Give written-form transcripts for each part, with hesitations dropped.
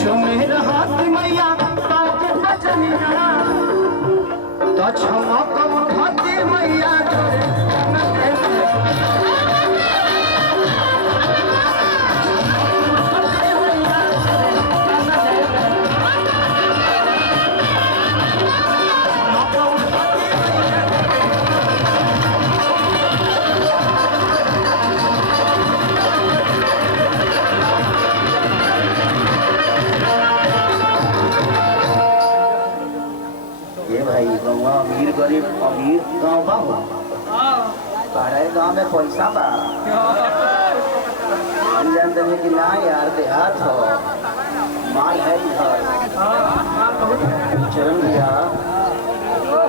चुमेर हाथ मैया बाजे बजनिया तो छमक उठाती मैया अमीर गरीब अमीर गाँव बा बड़े गाँव में पैसा बा जानते हैं कि ना यार देहात हो माल है इधर चरण भैया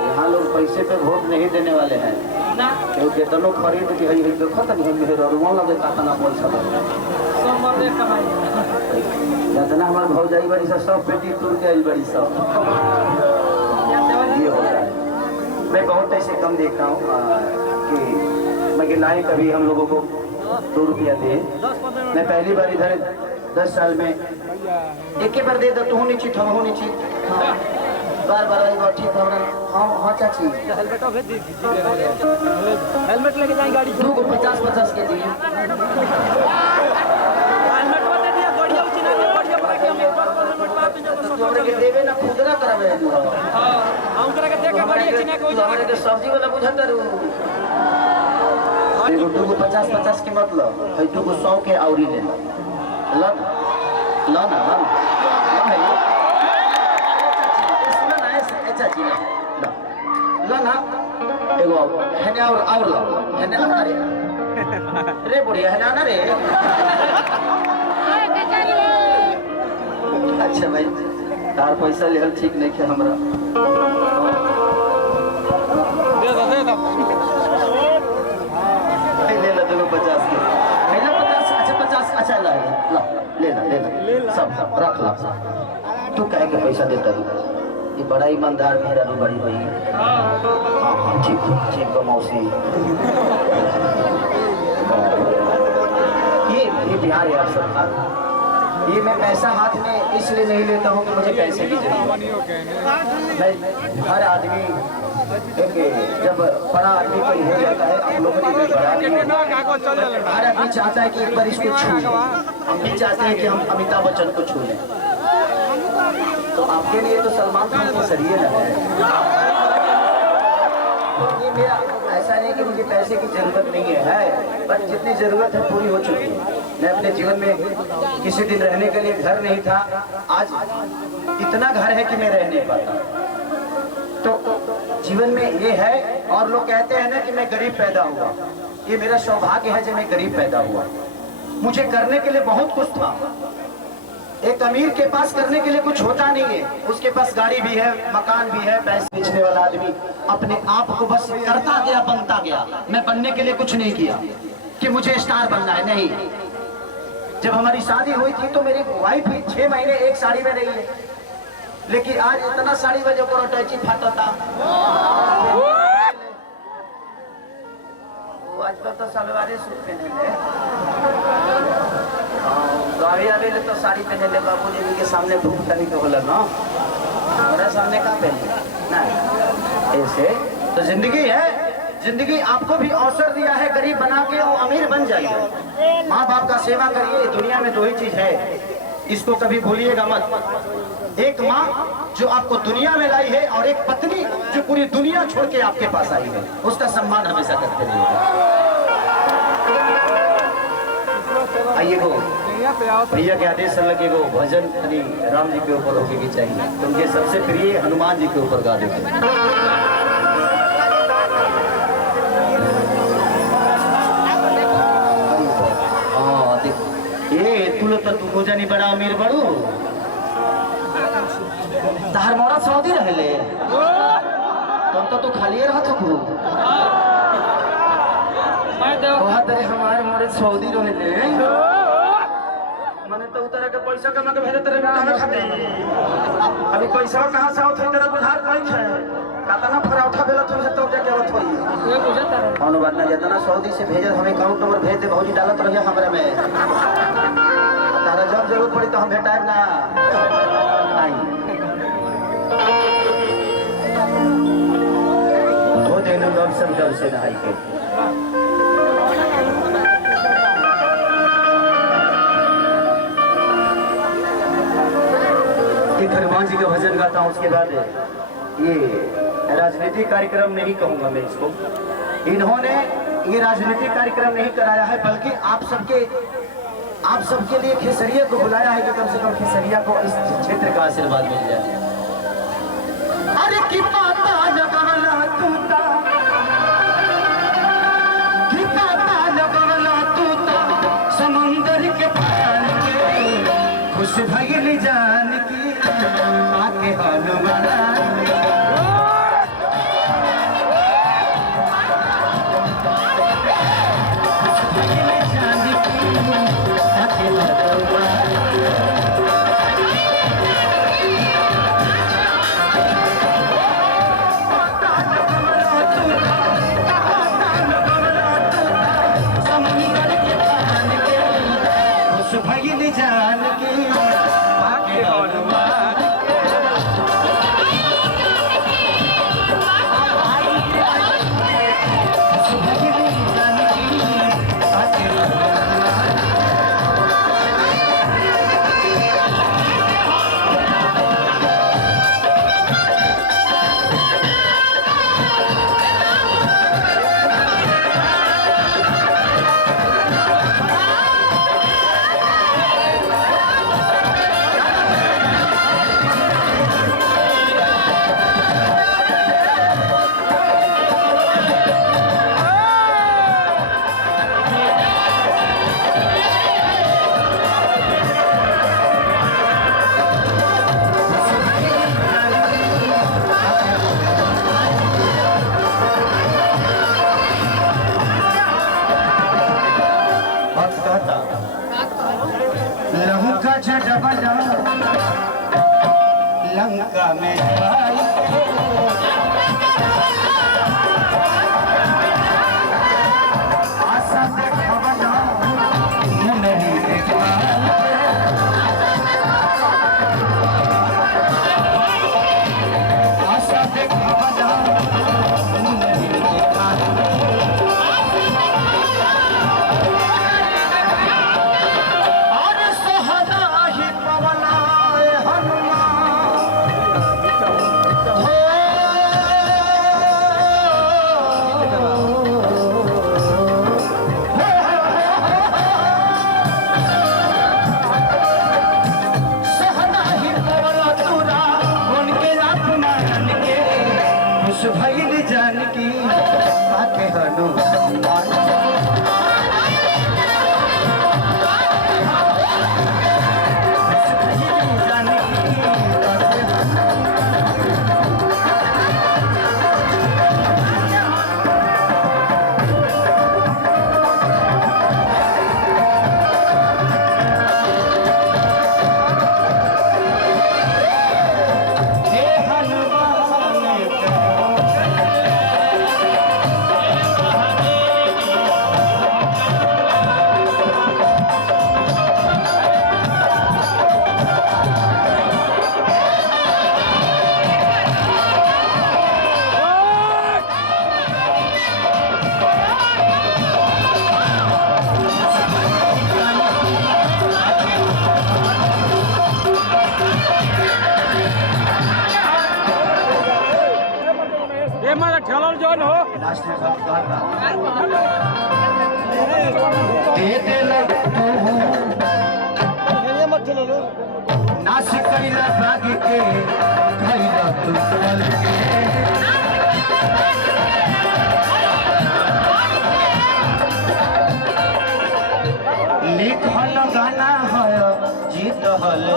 यहाँ लोग पैसे पे वोट नहीं देने वाले हैं क्योंकि दोनों खरीद के है देखो तो लगे कितना पैसा जितना हमारे भौजाई बड़ी सब बेटी तुर के आई बड़ी सब ये हो रहा है। मैं बहुत ऐसे कम देखता हूँ कि महिलाएं कभी हम लोगों को 2 रुपया दे। मैं पहली बार इधर 10 साल में एक बार दे दो तू निश्चित हम हो निश्चित बार बार आई बार ठीक हाँ हाँ चाची हेलमेट लेके जाए गाड़ी 50-50 के दिए देवे ना खुदरा करावे सब्जी वाला बुझाता रू 50-50 के मतलब है 100 के औरी ले ला ना चाची ला ना एगो है ना और ला है ना रे बढ़िया है ना रे अच्छा भाई तार पैसा ले ठीक नहीं है हमरा ले ला 50 के पहला 50 अच्छा 50 अच्छा ला ले सब रख ला तू कह के पैसा देता तू ये बड़ा ईमानदार मेरा भी बड़ी भाई हाँ ठीक मौसी ये बिहार है यार सरकार ये मैं पैसा हाथ में इसलिए नहीं लेता हूँ कि मुझे पैसे की जरूरत हर आदमी जब बड़ा आदमी कोई हो जाता है आप लोगों ने हर आदमी चाहता है कि एक बार इसको छू लें हम भी चाहते हैं कि हम अमिताभ बच्चन को छू लें तो आपके लिए तो सलमान खान को सरिये है ये मेरा ऐसा नहीं कि मुझे पैसे की जरूरत नहीं है बट जितनी जरूरत है पूरी हो चुकी है। मैं अपने जीवन में किसी दिन रहने के लिए घर नहीं था आज इतना घर है कि मैं रह नहीं पाता तो जीवन में ये है और लोग कहते हैं ना कि मैं गरीब पैदा हुआ ये मेरा सौभाग्य है जो मैं गरीब पैदा हुआ मुझे करने के लिए बहुत कुछ था एक अमीर के पास करने के लिए कुछ होता नहीं है उसके पास गाड़ी भी है मकान भी है पैसे बेचने वाला आदमी अपने आप को बस करता गया बनता गया मैं बनने के लिए कुछ नहीं किया कि मुझे स्टार बनना है नहीं जब हमारी शादी हुई थी तो मेरी वाइफ भी 6 महीने एक साड़ी में रही है लेकिन आज इतना साड़ी वजह को अटैची फाटा था आजकल तो सलवारे सूट पहने ले तो साड़ी पहने ले बाबूजी के सामने भूख तनी तो होला ना हमारे सामने का पहने ना ऐसे तो जिंदगी है जिंदगी आपको भी अवसर दिया है गरीब बना के वो अमीर बन जाइए माँ बाप का सेवा करिए दुनिया में 2 ही चीज है इसको कभी भूलिएगा मत एक माँ जो आपको दुनिया में लाई है और एक पत्नी जो पूरी दुनिया छोड़ के आपके पास आई है उसका सम्मान हमेशा करते रहिएगा। आइए वो भैया के आदेश से लगे वो भजन राम जी के ऊपर होके की चाहिए तो उनके सबसे प्रिय हनुमान जी के ऊपर गा देते हैं। तू जानी बड़ा अमीर बड़ू तहर मोरा सऊदी रहले तब तो खाली रहत हो हमारे मोरे सऊदी रहले मैंने तो उतर के पैसा कमा के भेजे तेरे बेटा खाते अभी पैसा कहां से आवत है तेरा बुझार कहीं है कातना फराउठा बेला तुम से तो जाके आवत होई ये बुझता है अनुवाद ना जितना सऊदी से भेजे हमें अकाउंट नंबर भेज दे भौजी डालत रहिए हमरा में तारा जब जरूरत पड़ी तो हम भेटाएब ना। आई वो देनु लोग सब जल से नहाई के हनुमान जी का भजन गाता हूँ। उसके बाद ये राजनीतिक कार्यक्रम नहीं कहूंगा मैं इसको। इन्होंने ये राजनीतिक कार्यक्रम नहीं कराया है, बल्कि आप सबके लिए खेसरिया को बुलाया है कि कम से कम खेसरिया को इस क्षेत्र का आशीर्वाद मिल जाए। अरे की पाता लगवला तूता, की पाता लगवला तूता, समुंदर के पान के खुश भइल जान की आके हनुमान। लंका में आशा देखवना नहीं देखा, आशा देखवना नहीं देखा। भइल जानकी आके हनुमान। खेल जो हो नासिक कैला भाग के खैला तू चल के लिखल गाना है जीत हल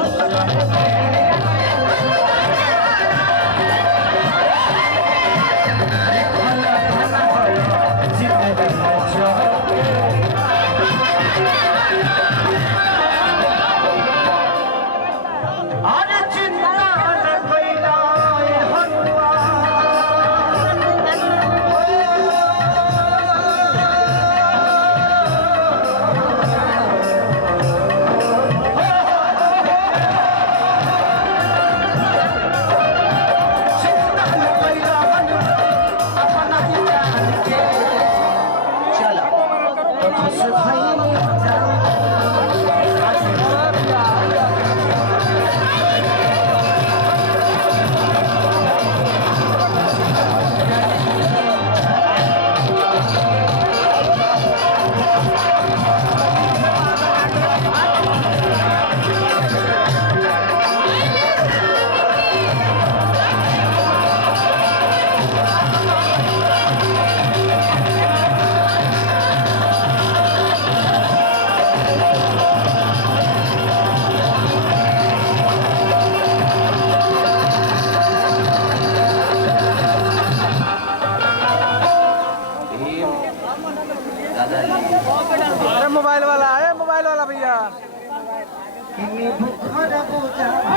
मोर पूजा